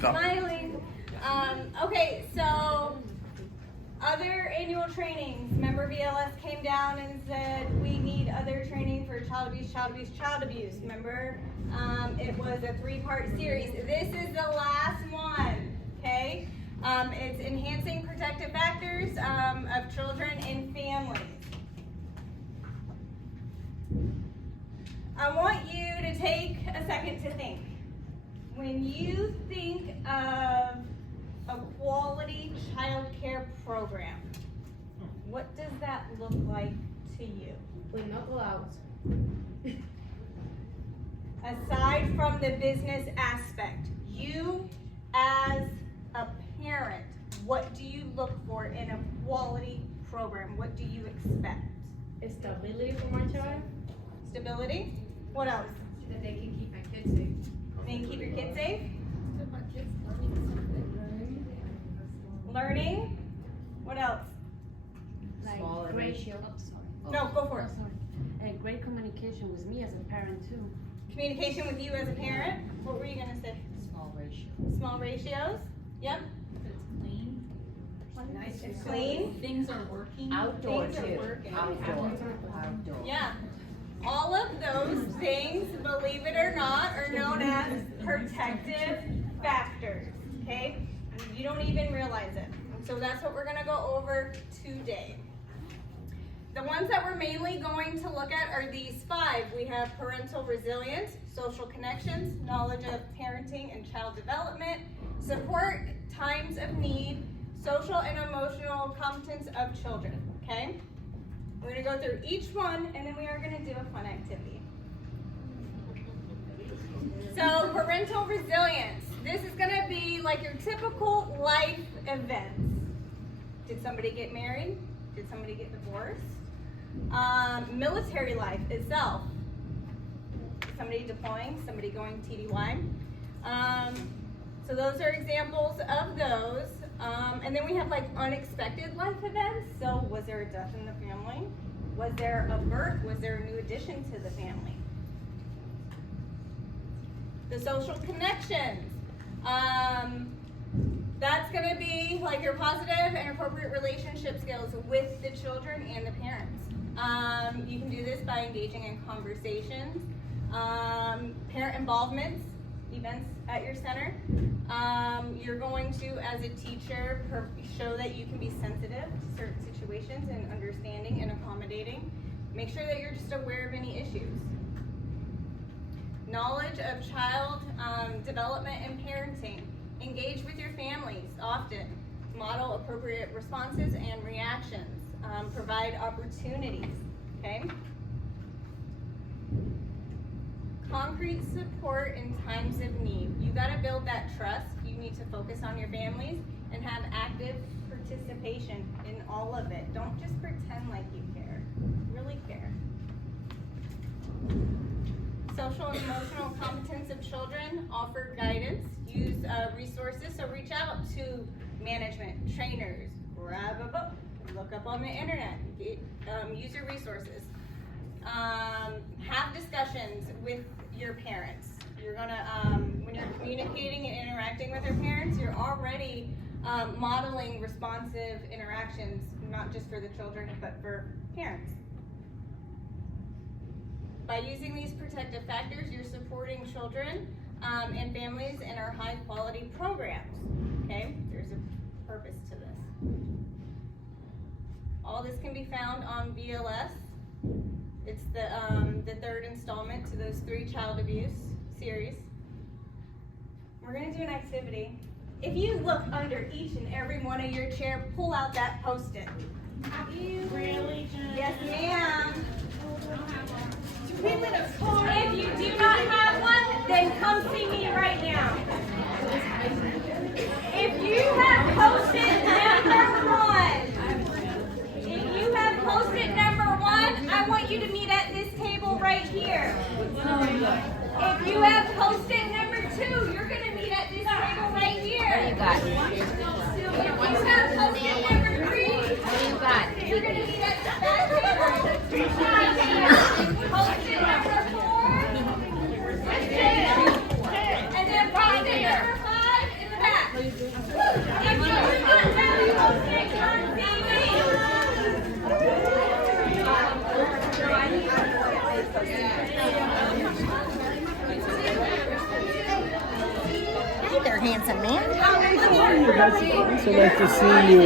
smiling. Okay, so other annual trainings. Remember VLS came down and said we need other training for child abuse, child abuse, child abuse. Remember? It was a 3-part series. This is the last one, okay? It's enhancing protective factors of children and families. I want you to take a second to think. When you think of a quality child care program, what does that look like to you? With no clouds. Aside from the business aspect, you as a parent, what do you look for in a quality program? What do you expect? Stability for my child. Stability? What else? That they can keep my kids safe. They can keep your kids safe? Learning? What else? Like Smaller great, ratio. No, go for it. And great communication with me as a parent too. Communication with you as a parent. What were you going to say? Small ratio. Small ratios? Yep. It's clean. Nice. It's clean. Things are working. Outdoor Things are too. working. Outdoor. Yeah. All of those things, believe it or not, are known as protective factors, okay? You don't even realize it. So that's what we're gonna go over today. The ones that we're mainly going to look at are these 5. We have parental resilience, social connections, knowledge of parenting and child development, support times of need, social and emotional competence of children, okay? We're gonna go through each one and then we are gonna do a fun activity. So parental resilience. This is gonna be like your typical life events. Did somebody get married? Did somebody get divorced? Military life itself. Somebody deploying, somebody going TDY. So those are examples of those. And then we have like unexpected life events. So was there a death in the family? Was there a birth? Was there a new addition to the family? The social connections. That's gonna be like your positive and appropriate relationship skills with the children and the parents. You can do this by engaging in conversations, parent involvements, events at your center. You're going to, as a teacher, show that you can be sensitive to certain situations and understanding and accommodating. Make sure that you're just aware of any issues. Knowledge of child development and parenting. Engage with your families often. Model appropriate responses and reactions. Provide opportunities, okay? Concrete support in times of need. You gotta build that trust. You need to focus on your families and have active participation in all of it. Don't just pretend like you care. Really care. Social and emotional competence of children. Offer guidance. Use resources. So reach out to management, trainers. Grab a book. Look up on the internet. Use your resources. Have discussions with your parents. You're gonna, when you're communicating and interacting with your parents, you're already modeling responsive interactions, not just for the children, but for parents. By using these protective factors, you're supporting children and families in our high quality programs, okay? There's a purpose to this. All this can be found on VLS. It's the 3rd installment to those 3 child abuse series. We're gonna do an activity. If you look under each and every one of your chair, pull out that Post-it. Really, Jen? Yes, ma'am. Really, that's hard. If you do not have one, then come see me right now. If you have Post-it number 1, I want you to meet at this table right here. If you have Post-it number 2, you're going to meet at this table right here. You got If you have Post-it number 3, you got you're going to meet at that table. Post-it number 4, this table. And then Hey there, handsome man. So nice to see you.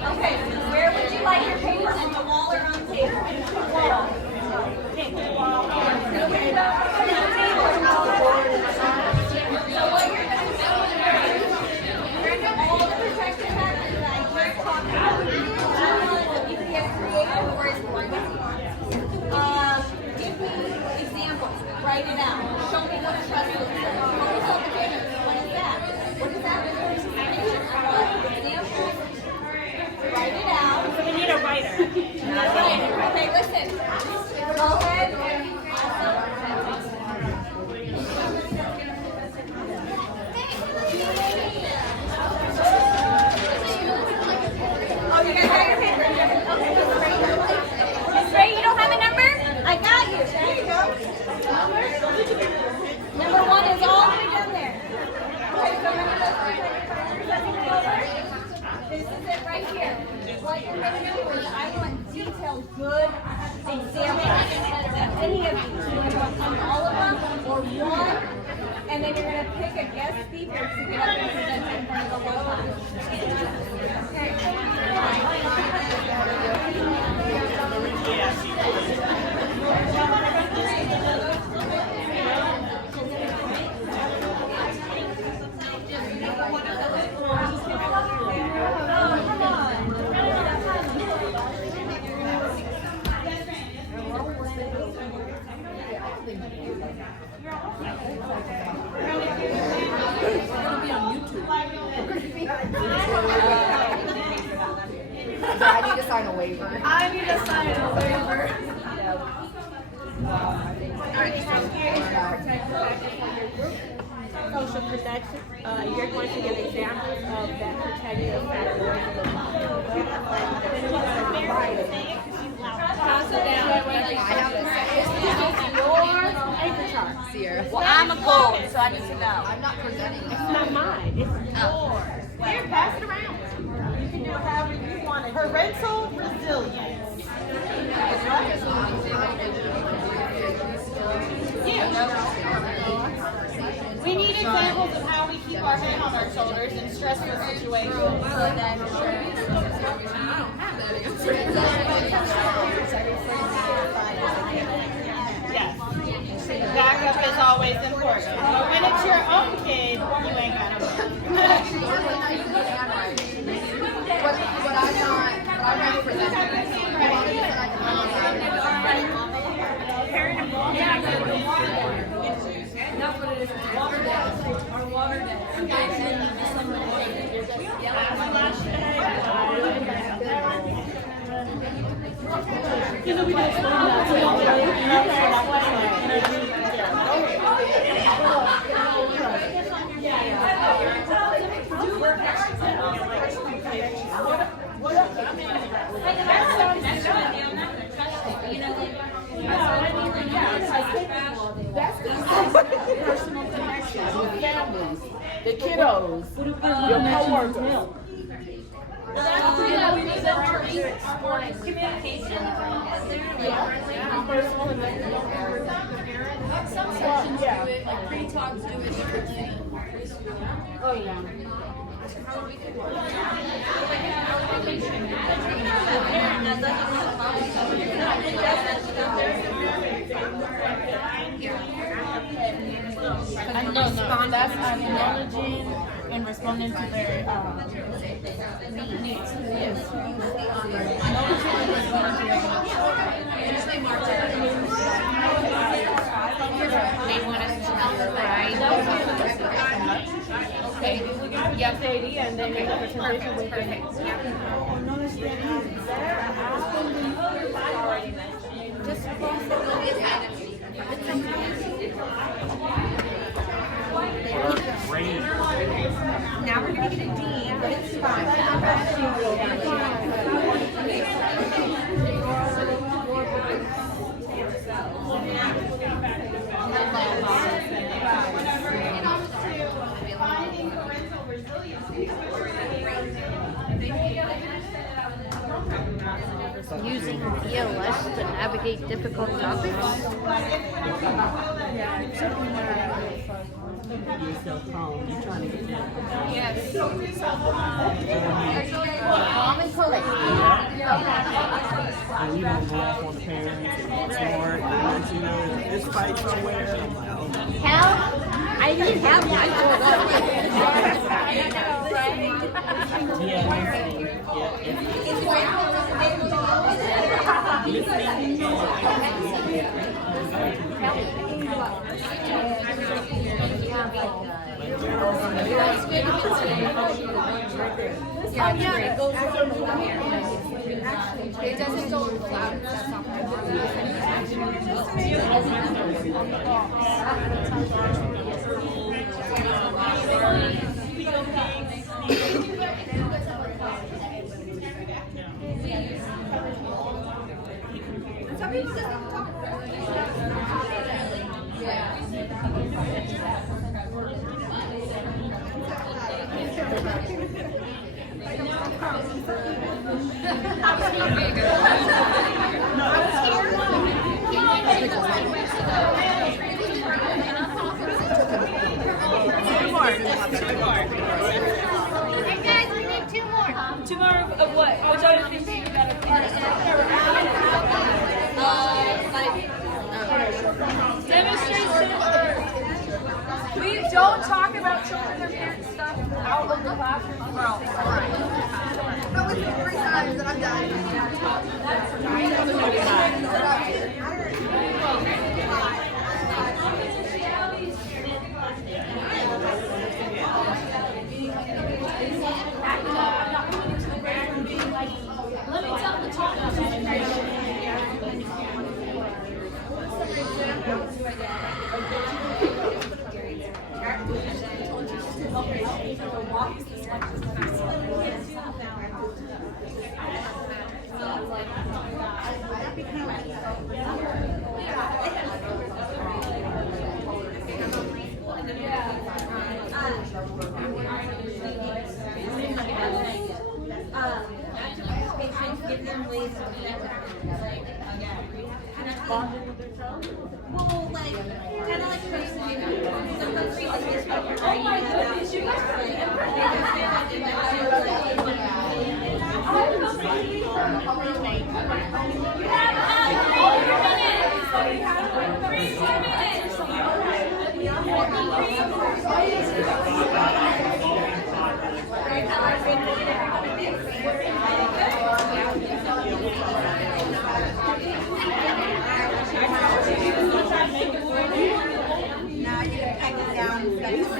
Okay, where would you like your paper? On the wall or on the table? Wall. Okay, wall. Nobody about on the table. So what you're going to do, all the protective factors that I just talked about, you can get creative or as boring as you want. Give me examples. Write it out. Show me what a trust looks like. What is all the data? What is that? What is that? Examples. Write it out. So we need a writer. Okay, listen. Go ahead. Oh, you guys got your paper. Okay, Miss Ray, you don't have a number? I got you. There you go. Number 1 is all the way down there. Okay, so remember those this is it right here. What you're going to do is I want detailed, good examples of any of these. You want all of them or one, and then you're going to pick a guest speaker to get up and present in front of the whole class. I need to sign a waiver. Social protection, you're going to give examples of that protective factor. Sierra. Well, I'm a gold, so I need to know. I'm not presenting. It's not mine, it's yours. Here, pass it around. You can do it however you want it. Parental resilience. We need examples of how we keep our head on our shoulders in stressful situations. Yes. Backup is always important. But when it's your own kid, you ain't got to What I'm not presenting. Personal connections with families, the kiddos, your coworkers. Some sections do it, like pre-talks do it differently. Oh, yeah. That's acknowledging and responding to their needs. Yes. They want us to provide. Okay. Yep. And then the presentation we can. Just now we're gonna get a D, but it's fine. using ELS to navigate difficult topics? yourself calm. You're trying to get that. Calm and collected. And you don't go off on the parents and smart and let you know this fight somewhere. Hell, I didn't have my phone up. It doesn't go loud. That's not some people just don't talk. Two more of what? Which other things do you gotta demonstration. We don't talk about children or parents stuff out of the classroom. Well, No, it's 3 times and I'm done. Give them ways to connect. Bonding with their child? Well, like, kind of like sometimes we like this. Oh my goodness, you guys now you can type it down. That's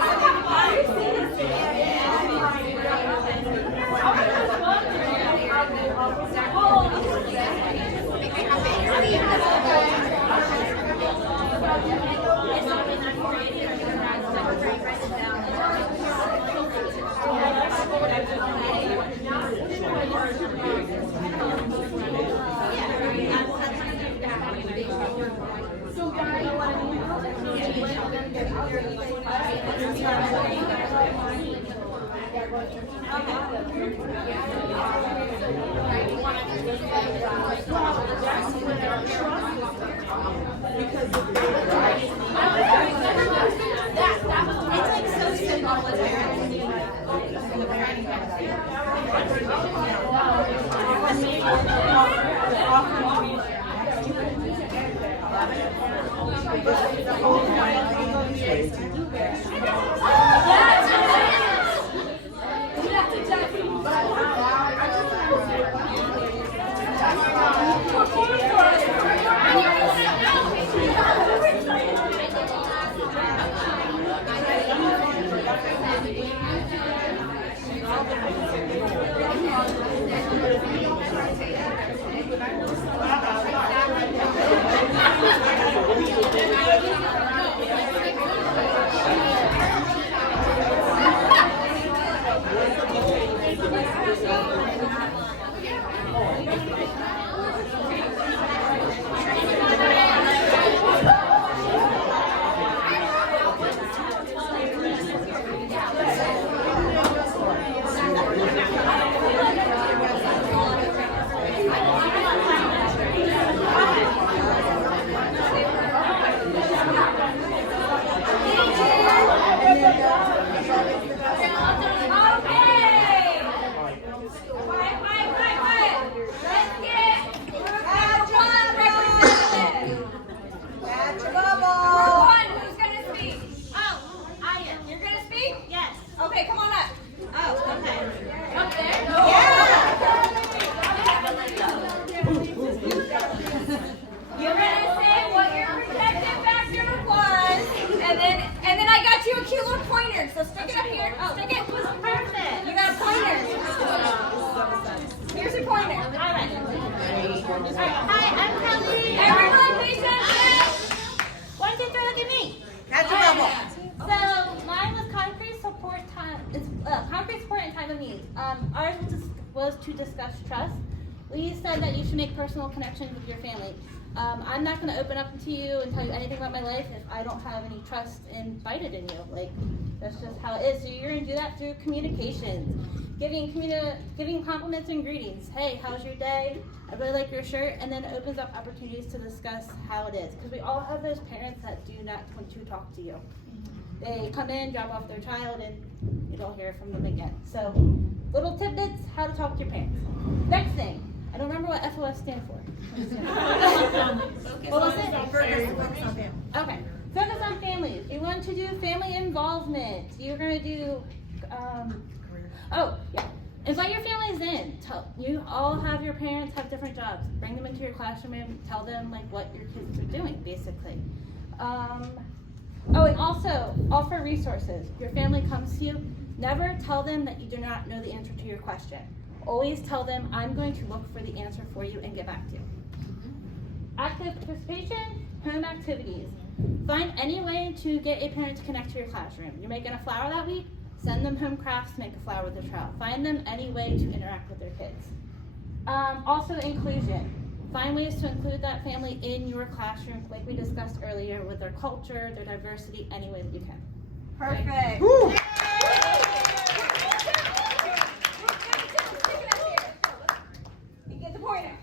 Hi, I'm Kelly. Everyone, please stand. 1, 2, 3, look at me. So mine was concrete support time. It's concrete support in time of need. Ours was to discuss trust. We said that you should make personal connections with your family. I'm not going to open up to you and tell you anything about my life if I don't have any trust invited in you. Like, that's just how it is. So you're going to do that through communications, giving compliments and greetings. Hey, how's your day? I really like your shirt. And then it opens up opportunities to discuss how it is. Because we all have those parents that do not want to talk to you. They come in, drop off their child, and you don't hear from them again. So, little tidbits, how to talk to your parents. Next thing, I don't remember what FOS stands for. What was it? Focus on family. Okay. Focus on families. You want to do family involvement. You're going to do, invite your families in. You all have your parents have different jobs. Bring them into your classroom and tell them like what your kids are doing, basically. And also offer resources. Your family comes to you. Never tell them that you do not know the answer to your question. Always tell them, I'm going to look for the answer for you and get back to you. Active participation, home activities. Find any way to get a parent to connect to your classroom. You're making a flower that week? Send them home crafts to make a flower with a child. Find them any way to interact with their kids. Also inclusion. Find ways to include that family in your classroom, like we discussed earlier, with their culture, their diversity, any way that you can. Perfect. You get the pointer.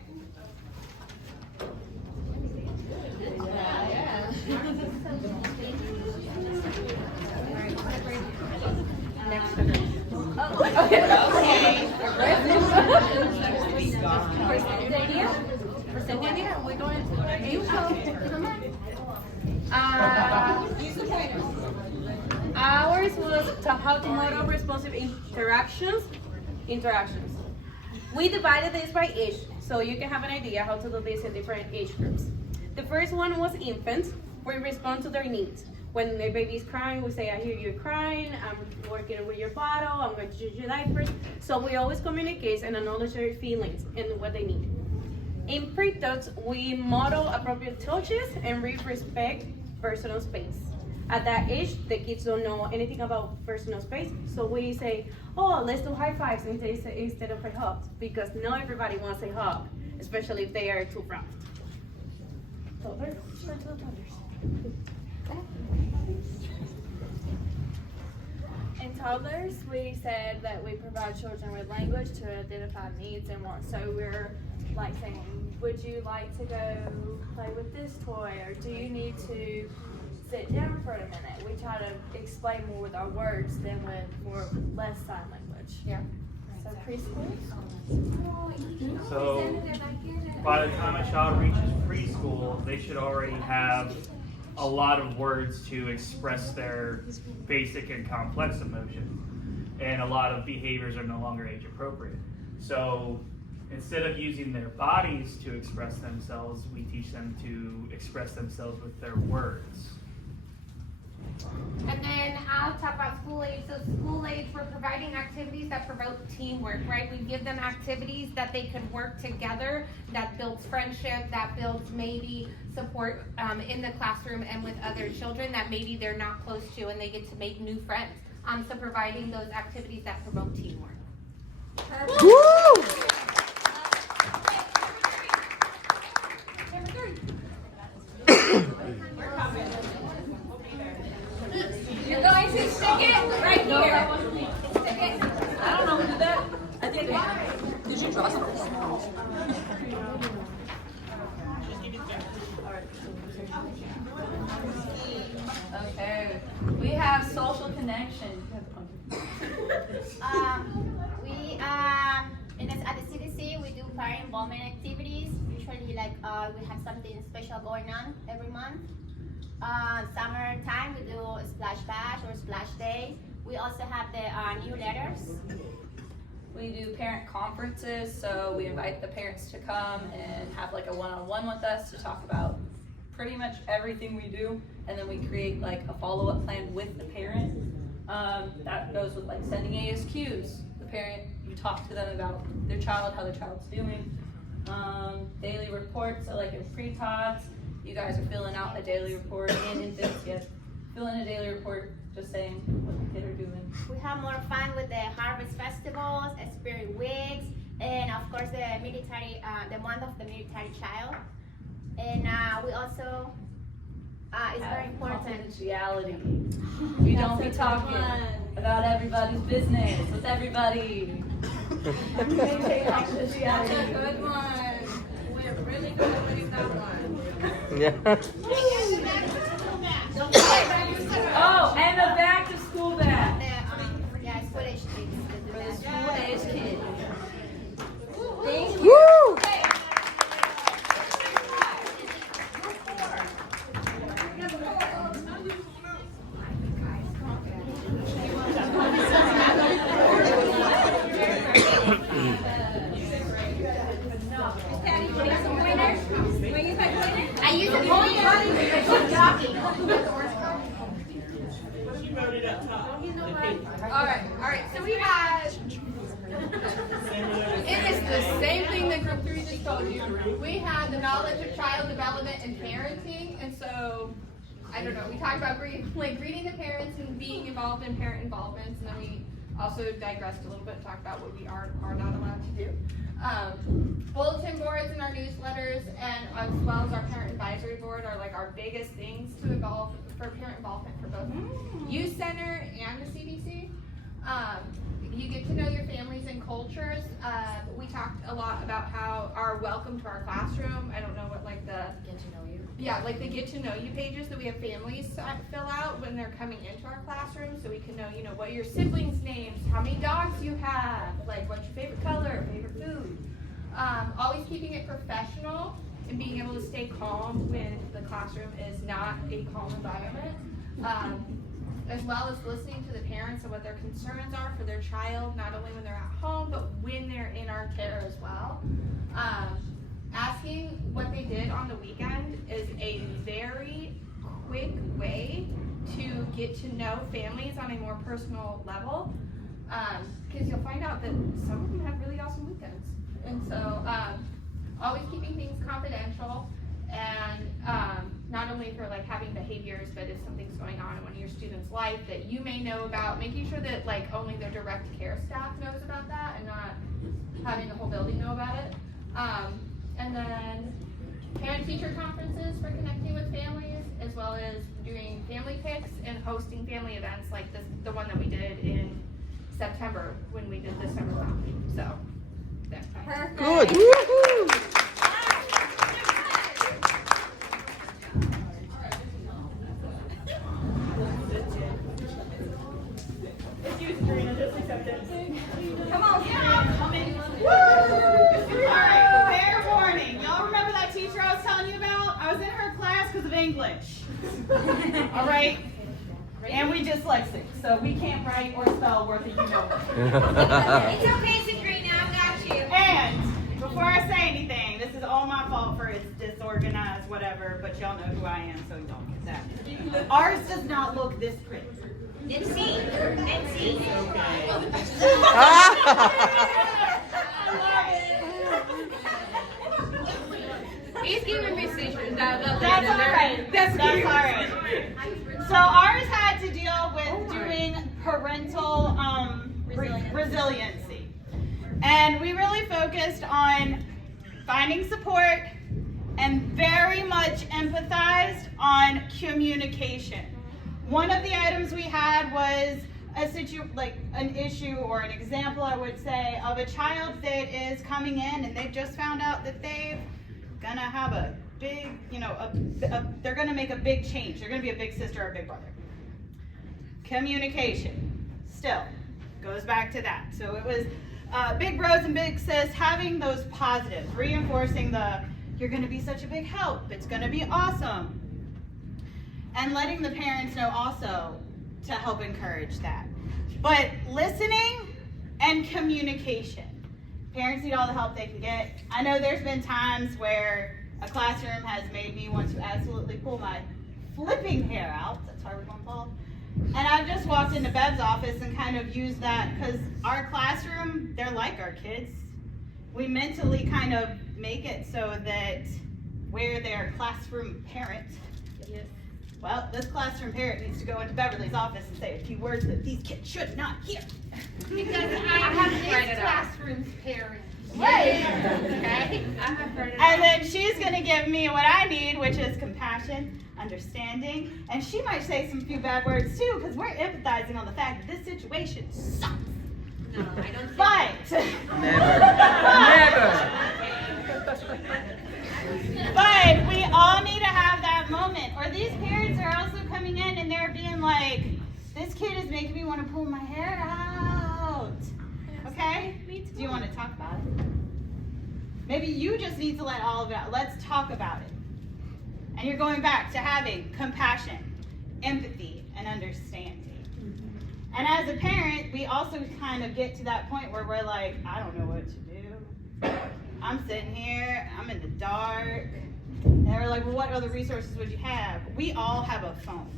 Ours was how to model responsive interactions. We divided this by age, so you can have an idea how to do this in different age groups. The first one was infants. We respond to their needs. When the baby's crying, we say, I hear you crying, I'm working with your bottle, I'm going to change your diapers. So we always communicate and acknowledge their feelings and what they need. In pre-tots, we model appropriate touches and we respect personal space. At that age, the kids don't know anything about personal space, so we say, oh, let's do high fives instead of a hug, because not everybody wants a hug, especially if they are too proud. In toddlers, we said that we provide children with language to identify needs and wants. So we're like saying, would you like to go play with this toy, or do you need to sit down for a minute? We try to explain more with our words than with more less sign language. Yeah. So preschool. So by the time a child reaches preschool, they should already have a lot of words to express their basic and complex emotions, and a lot of behaviors are no longer age appropriate. So instead of using their bodies to express themselves, we teach them to express themselves with their words. And then I'll talk about school age. So school age, we're providing activities that promote teamwork, right? We give them activities that they could work together, that builds friendship, that builds maybe support in the classroom and with other children that maybe they're not close to, and they get to make new friends. So providing those activities that promote teamwork. Woo! You're going to stick it right here. Stick it. I don't know who did that. I think did you draw something? Okay. We have social connection. At the CDC, we do parent involvement activities. Usually, like we have something special going on every month. Summertime, we do a splash bash or splash day. We also have the newsletters. We do parent conferences, so we invite the parents to come and have like a one-on-one with us to talk about pretty much everything we do, and then we create like a follow-up plan with the parent. That goes with like sending ASQs. The parent, you talk to them about their child, how their child's doing. daily report. So like in pre-tots, you guys are filling out a daily report, and infants, yes, filling a daily report, just saying what the kids are doing. We have more fun with the harvest festivals, spirit weeks, and of course the military, the month of the military child. And we also, it's very important. Confidentiality. We don't be talking about everybody's business with everybody. Maintain confidentiality. That's a good one. We're really good at winning that one. Yeah. Oh, and the back to school bag. Yeah, school age kids. For the school age kids. Thank you. Woo! I use it all jockey. Alright, so we had, it is the same thing that group 3 just told you. We had the knowledge of child development and parenting, and so, I don't know, we talked about greeting the parents and being involved in parent involvements, and then we also digressed a little bit and talked about what we are not allowed to do. Bulletin boards and our newsletters, and as well as our parent advisory board are like our biggest things to involve for parent involvement for both Youth Center and the CDC. You get to know your families and cultures. We talked a lot about how our welcome to our classroom, I don't know what like the Get to know you. yeah, like the get to know you pages that we have families fill out when they're coming into our classroom, so we can know, you know, what are your siblings' names, how many dogs you have, like what's your favorite color, favorite food. Always keeping it professional and being able to stay calm when the classroom is not a calm environment. As well as listening to the parents and what their concerns are for their child, not only when they're at home, but when they're in our care as well. Asking what they did on the weekend is a very quick way to get to know families on a more personal level, because you'll find out that some of them have really awesome weekends. And so always keeping things confidential, and not only for like having behaviors, but if something's going on in one of your students' life that you may know about, making sure that like only the direct care staff knows about that and not having the whole building know about it. And then parent-teacher conferences for connecting with families, as well as doing family picks and hosting family events like this, the one that we did in September when we did the summer lounge. So, there. Perfect. Good. Woo-hoo. Come on, Alright, fair warning. Y'all remember that teacher I was telling you about? I was in her class because of English. Alright? And we dyslexic, so we can't write or spell worth a you-know-what. It's okay, Sabrina, I got you. And before I say anything, this is all my fault for it's disorganized, whatever, but y'all know who I am, so don't get that. Ours does not look this pretty. Let's see. Let's see. He's giving me seizures. That's all right. That's all right. So ours had to deal with doing parental resiliency. And we really focused on finding support and very much emphasized on communication. One of the items we had was an issue or an example, I would say, of a child that is coming in and they've just found out that they're gonna have a big, they're gonna make a big change. They're gonna be a big sister or a big brother. Communication, still, goes back to that. So it was big bros and big sis having those positives, reinforcing you're gonna be such a big help, it's gonna be awesome. And letting the parents know also to help encourage that. But listening and communication. Parents need all the help they can get. I know there's been times where a classroom has made me want to absolutely pull my flipping hair out. That's hard with one ball. And I've just walked into Bev's office and kind of used that because our classroom, they're like our kids. We mentally kind of make it so that where their classroom parent, well, this classroom parent needs to go into Beverly's office and say a few words that these kids should not hear. Because I have this classroom's parent. Right. Okay? I have heard it. And then she's gonna give me what I need, which is compassion, understanding, and she might say some few bad words too, because we're empathizing on the fact that this situation sucks. No, I don't think But but we all need to have that moment. Or these parents are also coming in and they're being like, this kid is making me want to pull my hair out. Okay? Do you want to talk about it? Maybe you just need to let all of it out. Let's talk about it. And you're going back to having compassion, empathy, and understanding. And as a parent, we also kind of get to that point where we're like, I don't know what to do. I'm sitting here, I'm in the dark. And we're like, well, what other resources would you have? We all have a phone.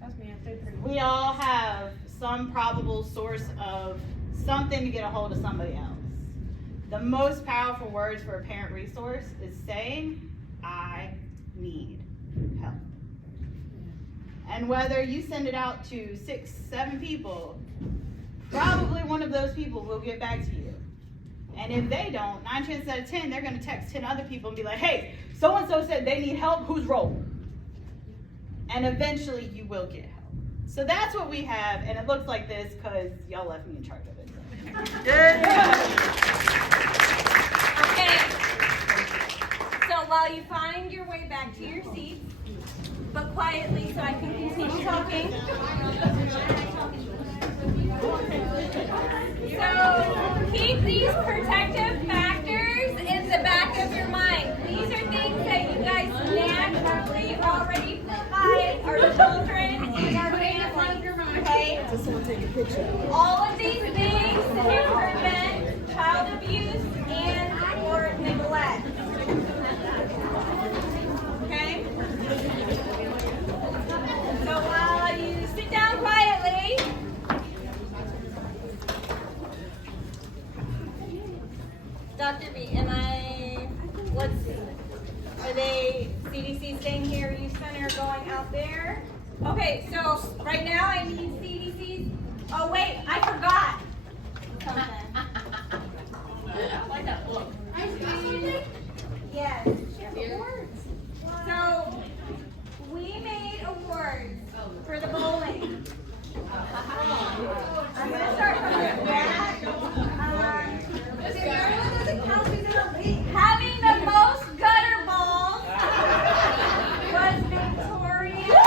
That's me, I'm 33. We all have some probable source of something to get a hold of somebody else. The most powerful words for a parent resource is saying, I need help. And whether you send it out to 6, 7 people, probably one of those people will get back to you. And if they don't, 9 chances out of 10, they're going to text 10 other people and be like, hey, so-and-so said they need help, who's rolling? And eventually you will get help. So that's what we have, and it looks like this because y'all left me in charge of it. Okay. So while you find your way back to your seats, but quietly so I can continue talking. So keep these protective factors in the back of your mind. These are things that you guys naturally already provide our children and our family. Okay? All of these things can prevent child abuse and or neglect. Okay? So while you sit down quietly, Dr. B, are they CDC staying here, youth center going out there? Okay, so right now I need CDC's, oh wait, I forgot something. Yes. So, we made awards for the bowling. I'm going to start from the back. Having the most gutter balls was Victoria.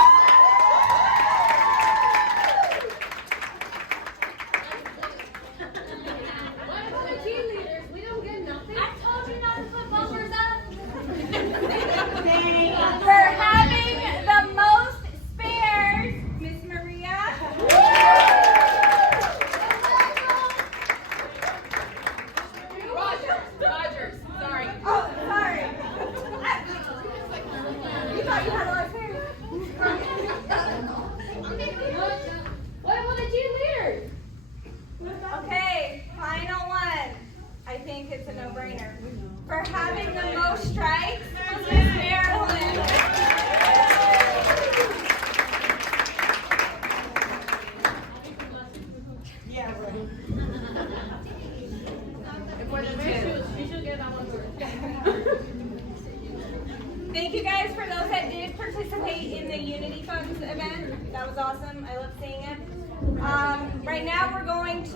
What about the cheerleaders? We don't get nothing. I told you not to put bumpers up. For having the most spares, Miss Maria. Rogers, sorry. Oh, sorry. You thought you had a lot of spares. What about the cheerleaders? Okay, final one. I think it's a no-brainer. For having the most strikes was Miss Marilyn. Yeah, right. Thank you guys for those that did participate in the Unity Funds event. That was awesome. I love seeing it. Right now we're going